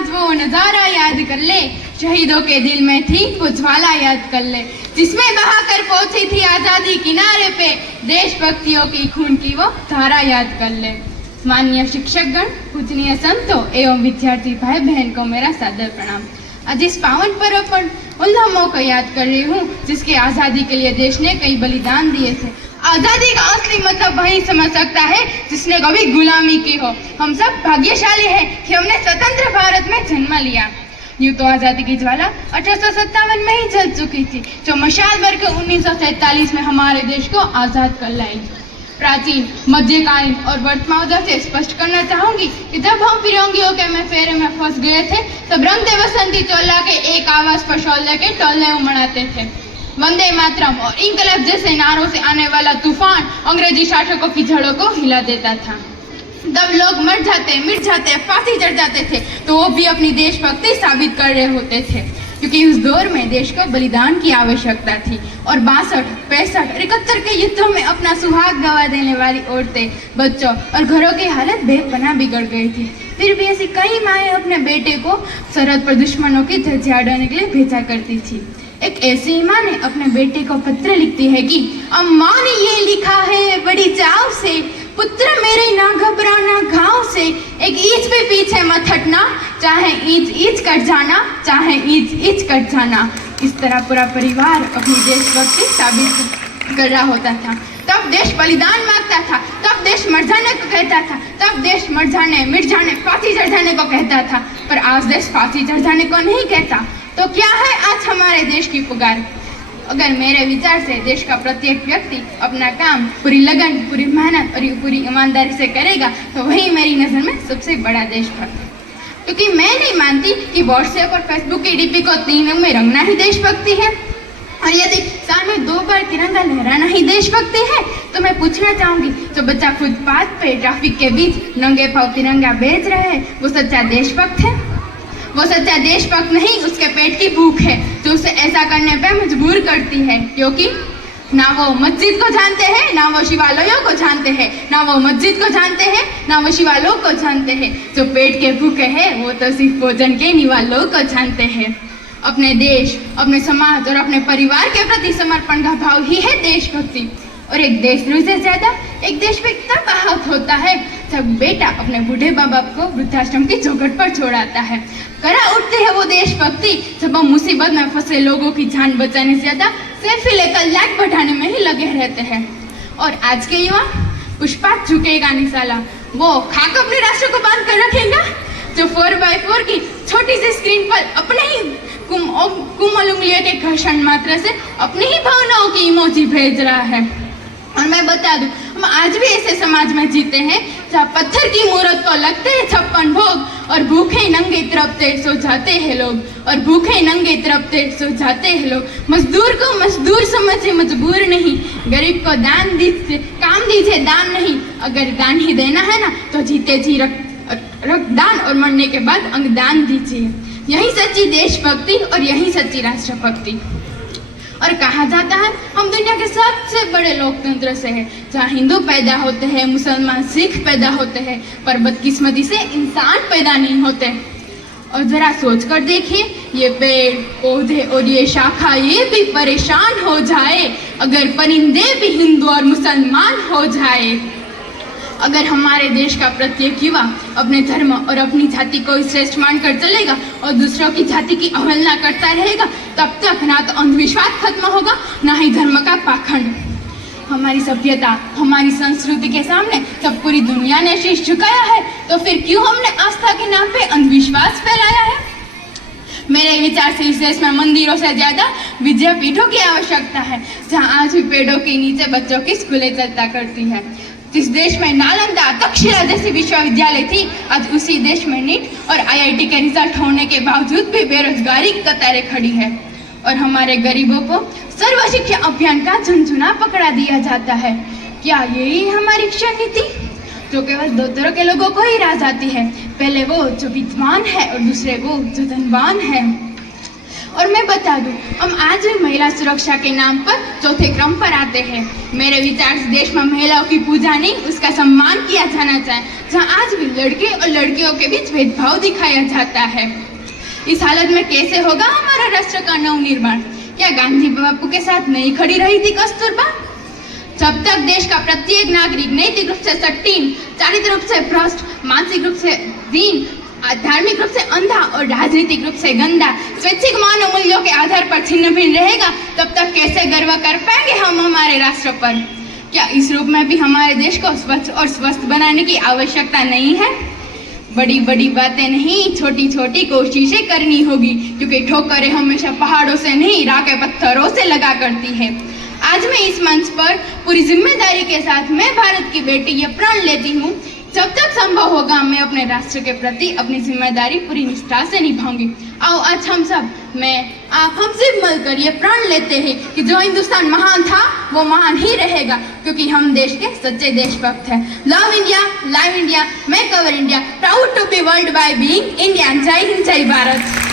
आज वो नजारा याद कर ले, शहीदों के दिल में थी वो ज्वाला याद कर ले, जिसमें बहाकर पहुंची थी आजादी किनारे पे, देशभक्तियों की खून की वो धारा याद कर ले। माननीय शिक्षकगण, पूजनीय संतों एवं विद्यार्थी भाई बहन को मेरा सादर प्रणाम। आज इस पावन पर्व पर उन लम्हों को याद कर रही हूँ जिसके आजादी के लिए देश ने कई बलिदान दिए थे। आजादी का असली मतलब वही समझ सकता है जिसने कभी गुलामी की हो। हम सब भाग्यशाली हैं कि हमने स्वतंत्र भारत में जन्म लिया। यूं तो आजादी की ज्वाला 1857 में ही जल चुकी थी, जो मशाल भर के 1947 में हमारे देश को आजाद कर लाई। प्राचीन, मध्यकालीन और वर्तमान से स्पष्ट करना चाहूंगी कि जब हम फिरंगियों के में फेरे में फंस गए थे, तब रंग दे बसंती चोला के एक आवाज पर शॉल लेके टोलने उमड़ाते थे। वंदे मातरम और इंकलाब जैसे नारों से आने वाला तूफान अंग्रेजी शासकों की जड़ों को हिला देता था। तब लोग मर जाते, मिट जाते, फांसी चढ़ जाते थे, तो वो भी अपनी देशभक्ति साबित कर रहे होते थे, क्योंकि उस दौर में देश को बलिदान की आवश्यकता थी। और 62, 65, 71 के युद्धों में अपना सुहाग गवा देने वाली औरतें, बच्चों और घरों की हालत बेपनाह बिगड़ गई थी। फिर भी ऐसी कई माएँ अपने बेटे को सरहद पर दुश्मनों की धज्जियां उड़ाने के लिए भेजा करती थी। एक ऐसी माँ ने अपने बेटे को पत्र लिखती है कि अम्मा ने ये लिखा है बड़ी चाव से, पुत्र मेरे ना घबराना घाव से, एक इंच भी पीछे मत हटना, चाहे इंच इंच कट जाना, चाहे इंच इंच कट जाना। इस तरह पूरा परिवार अपनी देशभक्ति साबित कर रहा होता था। तब देश बलिदान मांगता था, तब देश मर जाने को कहता था, तब देश मर जाने, मिट जाने, फांसी चढ़ जाने को कहता था। पर आज देश फांसी चढ़ जाने को नहीं कहता। तो क्या है आज हमारे देश की पुकार? अगर मेरे विचार से देश का प्रत्येक व्यक्ति अपना काम पूरी लगन, पूरी मेहनत और पूरी ईमानदारी से करेगा, तो वही मेरी नज़र में सबसे बड़ा देशभक्त। क्योंकि मैं नहीं मानती कि व्हाट्सएप और फेसबुक की डीपी को 3 रंग में रंगना ही देशभक्ति है, और यदि साल में 2 बार तिरंगा लहराना ही देशभक्ति है, तो मैं पूछना चाहूंगी, जो बच्चा फुटपाथ पे ट्रैफिक के बीच नंगे पांव तिरंगा बेच रहा है, वो सच्चा देशभक्त है? वो सच्चा देशभक्त नहीं, उसके पेट की भूख है जो उसे ऐसा करने पे मजबूर करती है। क्योंकि ना वो मस्जिद को जानते हैं, ना वो शिवालयों को जानते हैं, ना वो मस्जिद को जानते हैं, ना वो शिवालयों को जानते हैं। जो पेट के भूखे हैं वो तो सिर्फ भोजन के निवालों को जानते हैं। अपने देश, अपने समाज और अपने परिवार के प्रति समर्पण का भाव ही है देशभक्ति। और एक देशद्रोह से ज्यादा एक देश में तब आहत होता है जब बेटा अपने बूढ़े माँ बाप को वृद्धाश्रम की चौखट पर छोड़ाता है। करा उठते हैं वो देशभक्ति जब हम मुसीबत में फंसे लोगों की जान बचाने से ज्यादा सेल्फी लेकर लाइक बढ़ाने में ही लगे रहते हैं। और आज के युवा पुष्पात झुकेगा नहीं साला, वो खाक अपने राष्ट्र को बांध कर रखेगा जो 4x4 की छोटी सी स्क्रीन पर अपने ही कुमल उंगलियों के घर्षण मात्र से अपनी ही भावनाओं की इमोजी भेज रहा है। और मैं बता दूं, हम आज भी ऐसे समाज में जीते हैं जहाँ पत्थर की मूर्त को लगते हैं 56 भोग, और भूखे नंगे तड़पते सो जाते हैं लोग, और भूखे नंगे तड़पते सो जाते हैं लोग। मजदूर को मजदूर समझे, मजबूर नहीं। गरीब को दान दीजिए, काम दीजिए, दान नहीं। अगर दान ही देना है ना, तो जीते जी रक्तदान और मरने के बाद अंगदान दीजिए। यही सच्ची देशभक्ति और यही सच्ची राष्ट्रभक्ति। और कहा जाता है हम दुनिया के सबसे बड़े लोकतंत्र से हैं, जहाँ हिंदू पैदा होते हैं, मुसलमान सिख पैदा होते हैं, पर बदकिस्मती से इंसान पैदा नहीं होते। और जरा सोच कर देखिए, ये पेड़ पौधे और ये शाखा ये भी परेशान हो जाए अगर परिंदे भी हिंदू और मुसलमान हो जाए। अगर हमारे देश का प्रत्येक युवा अपने धर्म और अपनी जाति को श्रेष्ठ मानकर चलेगा और दूसरों की जाति की अवहेलना करता रहेगा, तब तक ना तो अंधविश्वास खत्म होगा, ना ही धर्म का पाखंड। हमारी सभ्यता, हमारी संस्कृति के सामने जब पूरी दुनिया ने शीश झुकाया है, तो फिर क्यों हमने आस्था के नाम पे अंधविश्वास फैलाया है? मेरे विचार से इस देश में मंदिरों से ज्यादा विद्यापीठों की आवश्यकता है, जहाँ आज भी पेड़ों के नीचे बच्चों की स्कूलें चलता करती है। जिस देश में नालंदा, तक्षशिला जैसी विश्वविद्यालय थी, आज उसी देश में नीट और आईआईटी के रिजल्ट होने के बावजूद भी बेरोजगारी की कतारें खड़ी है। और हमारे गरीबों को सर्व शिक्षा अभियान का झुनझुना पकड़ा दिया जाता है। क्या यही हमारी शिक्षा नीति, जो केवल 2 तरह के लोगों को ही राज आती है? पहले वो जो विद्वान है और दूसरे वो जो धनवान है। और मैं बता दूं, हम आज भी महिला सुरक्षा के नाम पर 4थे क्रम पर आते हैं। मेरे विचार से देश में महिलाओं की पूजा नहीं, उसका सम्मान किया जाना चाहिए। जहां आज भी लड़के और लड़कियों के बीच भेदभाव दिखाया जाता है। इस हालत में कैसे होगा हमारा राष्ट्र का नवनिर्माण? क्या गांधी बापू के साथ नहीं खड़ी रही थी कस्तूरबा? जब तक देश का प्रत्येक नागरिक नैतिक रूप से सट्टीन, चारित्रिक रूप से भ्रष्ट, मानसिक रूप से दीन, धार्मिक रूप से अंधा और राजनीतिक रूप से गंदा, स्वैच्छिक मानव मूल्यों के आधार पर छिन्न भिन्न रहेगा, तब तक कैसे गर्व कर पाएंगे हम हमारे राष्ट्र पर? क्या इस रूप में भी हमारे देश को स्वच्छ और स्वस्थ बनाने की आवश्यकता नहीं है? बड़ी बड़ी बातें नहीं, छोटी छोटी कोशिशें करनी होगी, क्योंकि ठोकरें हमेशा पहाड़ों से नहीं, राखे पत्थरों से लगा करती है। आज मैं इस मंच पर पूरी जिम्मेदारी के साथ मैं भारत की बेटी ये प्रण लेती हूँ, जब तक संभव होगा मैं अपने राष्ट्र के प्रति अपनी जिम्मेदारी पूरी निष्ठा से निभाऊंगी। आओ आज हम सब, मैं, आप, हम सब मिलकर ये प्रण लेते हैं कि जो हिंदुस्तान महान था वो महान ही रहेगा, क्योंकि हम देश के सच्चे देशभक्त हैं। Love India, live India, make over India, proud to be world by being Indian. जय हिंद, जय भारत।